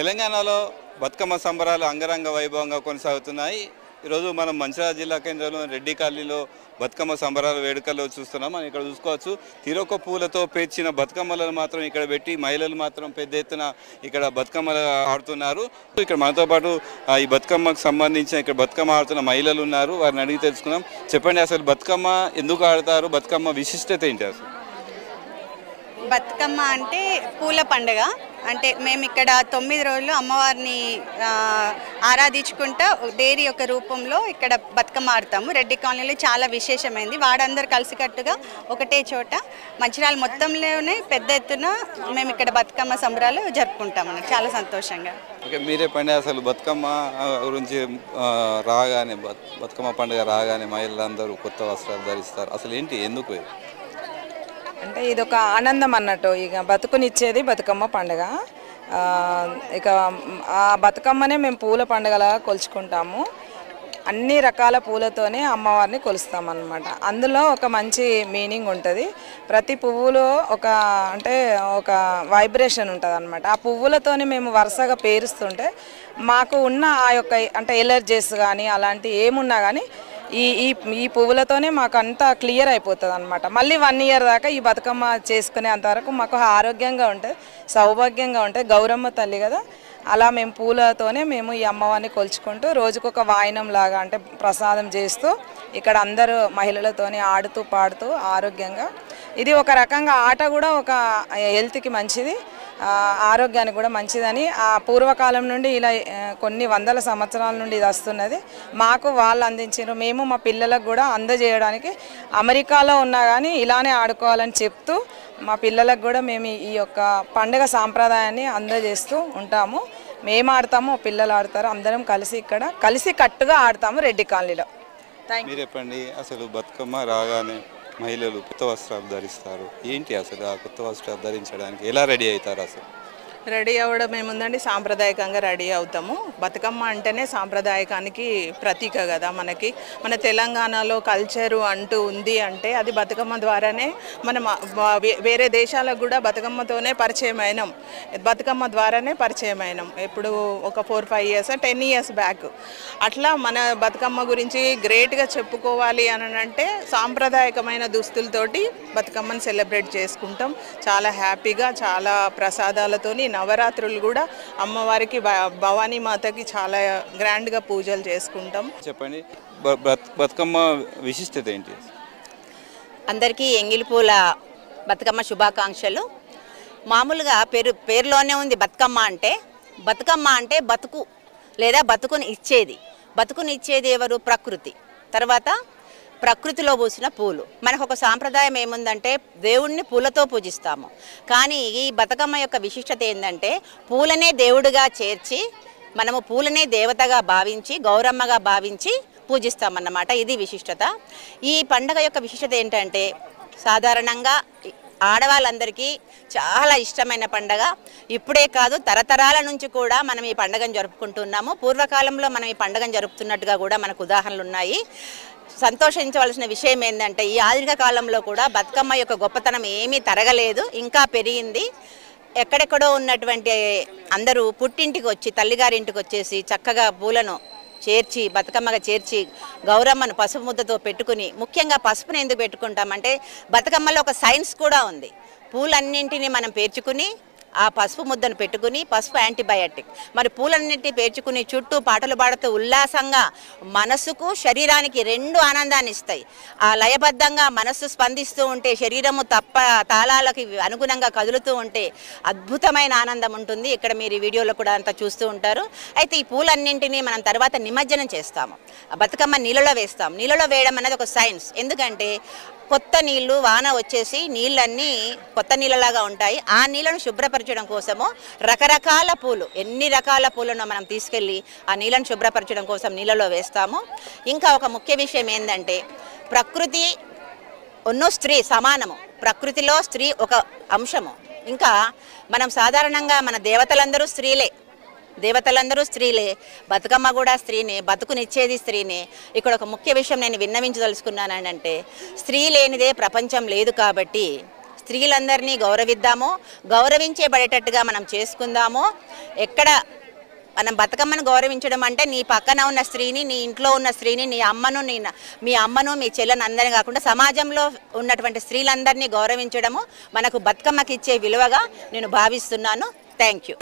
తెలంగాణలో బతుకమ్మ సంబరాలు అంగరంగ వైభవంగా కొనసాగుతున్నాయి. ఈరోజు మనం మంచిర్యాల జిల్లా కేంద్రంలో రెడ్డి కాలనీలో బతుకమ్మ సంబరాల వేడుకల్లో చూస్తున్నాం. మనం ఇక్కడ చూసుకోవచ్చు తీరొక్క పూలతో పేర్చిన బతుకమ్మలను మాత్రం ఇక్కడ పెట్టి మహిళలు మాత్రం పెద్ద ఎత్తున ఇక్కడ బతుకమ్మలు ఆడుతున్నారు. ఇక్కడ మనతో పాటు ఈ బతుకమ్మకు సంబంధించిన ఇక్కడ బతుకమ్మ ఆడుతున్న మహిళలు ఉన్నారు. వారిని అడిగి తెలుసుకుందాం. చెప్పండి, అసలు బతుకమ్మ ఎందుకు ఆడతారు? బతుకమ్మ విశిష్టత ఏంటి? అసలు బతుకమ్మ అంటే పూల పండుగ. అంటే మేము ఇక్కడ 9 రోజులు అమ్మవారిని ఆరాధించుకుంటూ డైరీ యొక్క రూపంలో ఇక్కడ బతుకమ్మ ఆడతాము. రెడ్డి కాలనీలో చాలా విశేషమైంది. వాడందరూ కలిసికట్టుగా ఒకటే చోట మంచిర్యాల మొత్తంలోనే పెద్ద ఎత్తున మేము ఇక్కడ బతుకమ్మ సంబరాలు జరుపుకుంటాం అన్నట్టు. చాలా సంతోషంగా. ఓకే, మీరే పండుగ అసలు బతుకమ్మ గురించి రాగానే బతుకమ్మ పండుగ రాగానే మహిళలందరూ కొత్త వస్త్రాలు ధరిస్తారు. అసలు ఏంటి, ఎందుకు? అంటే ఇది ఒక ఆనందం అన్నట్టు. ఇక బతుకునిచ్చేది బతుకమ్మ పండుగ. ఇక ఆ బతుకమ్మనే మేము పూల పండుగలాగా కొలుచుకుంటాము. అన్ని రకాల పూలతోనే అమ్మవారిని కొలుస్తామన్నమాట. అందులో ఒక మంచి మీనింగ్ ఉంటుంది. ప్రతి పువ్వులో ఒక వైబ్రేషన్ ఉంటుంది అన్నమాట. ఆ పువ్వులతోనే మేము వరుసగా పేరుస్తుంటే మాకు ఉన్న ఆ యొక్క ఎలర్జీస్ కానీ అలాంటి ఏమున్నా కానీ ఈ పువ్వులతోనే మాకు అంతా క్లియర్ అయిపోతుంది అనమాట. మళ్ళీ 1 ఇయర్ దాకా ఈ బతుకమ్మ చేసుకునే అంతవరకు మాకు ఆరోగ్యంగా ఉంటుంది, సౌభాగ్యంగా ఉంటుంది. గౌరమ్మ తల్లి కదా, అలా మేము పూలతోనే మేము ఈ అమ్మవారిని కొలుచుకుంటూ రోజుకొక వాయినం లాగా అంటే ప్రసాదం చేస్తూ ఇక్కడ అందరూ మహిళలతోని ఆడుతూ పాడుతూ ఆరోగ్యంగా. ఇది ఒక రకంగా ఆట కూడా ఒక హెల్త్కి మంచిది, ఆరోగ్యానికి కూడా మంచిదని ఆ పూర్వకాలం నుండి ఇలా కొన్ని వందల సంవత్సరాల నుండి ఇది వస్తున్నది. మాకు వాళ్ళు అందించారు, మేము మా పిల్లలకు కూడా అందజేయడానికి అమెరికాలో ఉన్నా కానీ ఇలానే ఆడుకోవాలని చెప్తూ మా పిల్లలకు కూడా మేము ఈ యొక్క పండుగ సాంప్రదాయాన్ని అందజేస్తూ ఉంటాము. మేము ఆడతాము, పిల్లలు ఆడతారు, అందరం కలిసి ఇక్కడ కలిసి కట్టుగా ఆడతాము రెడ్డి కాలనీలో. మీరు చెప్పండి, అసలు బతుకమ్మ రాగానే మహిళలు కొత్త వస్త్రాలు ధరిస్తారు. ఏంటి అసలు ఆ కొత్త వస్త్రాలు ధరించడానికి ఎలా రెడీ అవుతారు? అసలు రెడీ అవ్వడం ఏముందండి, సాంప్రదాయకంగా రెడీ అవుతాము. బతుకమ్మ అంటేనే సాంప్రదాయకానికి ప్రతీక కదా. మన తెలంగాణలో కల్చరు అంటూ ఉంది అంటే అది బతుకమ్మ ద్వారానే. మనం వేరే దేశాలకు కూడా బతుకమ్మతోనే పరిచయం అయినాం, బతుకమ్మ ద్వారానే పరిచయం అయినాం. ఎప్పుడు ఒక 4-5 ఇయర్స్ 10 ఇయర్స్ బ్యాక్. అట్లా మన బతుకమ్మ గురించి గ్రేట్గా చెప్పుకోవాలి అని అంటే సాంప్రదాయకమైన దుస్తులతోటి బతుకమ్మని సెలబ్రేట్ చేసుకుంటాం. చాలా హ్యాపీగా, చాలా ప్రసాదాలతోని. నవరాత్రులు కూడా అమ్మవారికి భవానీ మాతకి చాలా గ్రాండ్గా పూజలు చేసుకుంటాం. చెప్పండి, బతుకమ్మ విశిష్టత ఏంటి? అందరికీ ఎంగిలి పూల బతుకమ్మ శుభాకాంక్షలు. మామూలుగా పేరులోనే ఉంది బతుకమ్మ అంటే. బతుకమ్మ అంటే బతుకు లేదా బతుకుని ఇచ్చేది ఎవరు? ప్రకృతి. తర్వాత ప్రకృతిలో పూసిన పూలు. మనకు ఒక సాంప్రదాయం ఏముందంటే దేవుణ్ణి పూలతో పూజిస్తాము. కానీ ఈ బతుకమ్మ యొక్క విశిష్టత ఏంటంటే పూలనే దేవుడిగా చేర్చి మనము పూలనే దేవతగా భావించి గౌరమ్మగా భావించి పూజిస్తామన్నమాట. ఇది విశిష్టత. ఈ పండుగ యొక్క విశిష్టత ఏంటంటే సాధారణంగా ఆడవాళ్ళందరికీ చాలా ఇష్టమైన పండగ. ఇప్పుడే కాదు, తరతరాల నుంచి కూడా మనం ఈ పండుగను జరుపుకుంటున్నాము. పూర్వకాలంలో మనం ఈ పండుగను జరుపుతున్నట్టుగా కూడా మనకు ఉదాహరణలు ఉన్నాయి. సంతోషించవలసిన విషయం ఏంటంటే ఈ ఆధునిక కాలంలో కూడా బతుకమ్మ యొక్క గొప్పతనం ఏమీ తరగలేదు, ఇంకా పెరిగింది. ఎక్కడెక్కడో ఉన్నటువంటి అందరూ పుట్టింటికి వచ్చి తల్లిగారింటికి వచ్చేసి చక్కగా పూలను చేర్చి బతుకమ్మగా చేర్చి గౌరమ్మను పసుపు ముద్దతో పెట్టుకుని, ముఖ్యంగా పసుపుని ఎందుకు పెట్టుకుంటామంటే బతుకమ్మలో ఒక సైన్స్ కూడా ఉంది. పూలన్నింటినీ మనం పేర్చుకుని ఆ పసుపు ముద్దను పెట్టుకుని, పసుపు యాంటీబయాటిక్, మరి పూలన్నింటినీ పేర్చుకుని చుట్టూ పాటలు పాడుతూ ఉల్లాసంగా మనసుకు శరీరానికి 2 ఆనందాన్ని ఇస్తాయి. ఆ లయబద్ధంగా మనస్సు స్పందిస్తూ ఉంటే శరీరము తాళాలకి అనుగుణంగా కదులుతూ ఉంటే అద్భుతమైన ఆనందం ఉంటుంది. ఇక్కడ మీరు ఈ వీడియోలో కూడా అంతా చూస్తూ ఉంటారు. అయితే ఈ పూలన్నింటినీ మనం తర్వాత నిమజ్జనం చేస్తాము. బతుకమ్మ నీళ్ళలో వేస్తాం. నీళ్ళలో వేయడం అనేది ఒక సైన్స్. ఎందుకంటే కొత్త నీళ్లు వాన వచ్చేసి నీళ్ళన్నీ కొత్త నీళ్ళలాగా ఉంటాయి. ఆ నీళ్ళను శుభ్రపరచడం కోసము రకరకాల పూలు, ఎన్ని రకాల పూలను మనం తీసుకెళ్ళి ఆ నీళ్ళను శుభ్రపరచడం కోసం నీళ్ళలో వేస్తాము. ఇంకా ఒక ముఖ్య విషయం ఏంటంటే ప్రకృతి స్త్రీ సమానము. ప్రకృతిలో స్త్రీ ఒక అంశము. ఇంకా మనం సాధారణంగా మన దేవతలందరూ స్త్రీలే, బతుకమ్మ కూడా స్త్రీనే, బతుకునిచ్చేది స్త్రీనే. ఇక్కడ ఒక ముఖ్య విషయం నేను విన్నవించదలుచుకున్నానంటే స్త్రీ లేనిదే ప్రపంచం లేదు. కాబట్టి స్త్రీలందరినీ గౌరవిద్దాము, గౌరవించేబడేటట్టుగా మనం చేసుకుందాము. ఎక్కడ మనం బతుకమ్మను గౌరవించడం అంటే నీ పక్కన ఉన్న స్త్రీని, నీ ఇంట్లో ఉన్న స్త్రీని, మీ అమ్మను మీ చెల్లెని అందరినీ కాకుండా సమాజంలో ఉన్నటువంటి స్త్రీలందరినీ గౌరవించడము మనకు బతుకమ్మకి ఇచ్చే విలువగా నేను భావిస్తున్నాను. Thank you.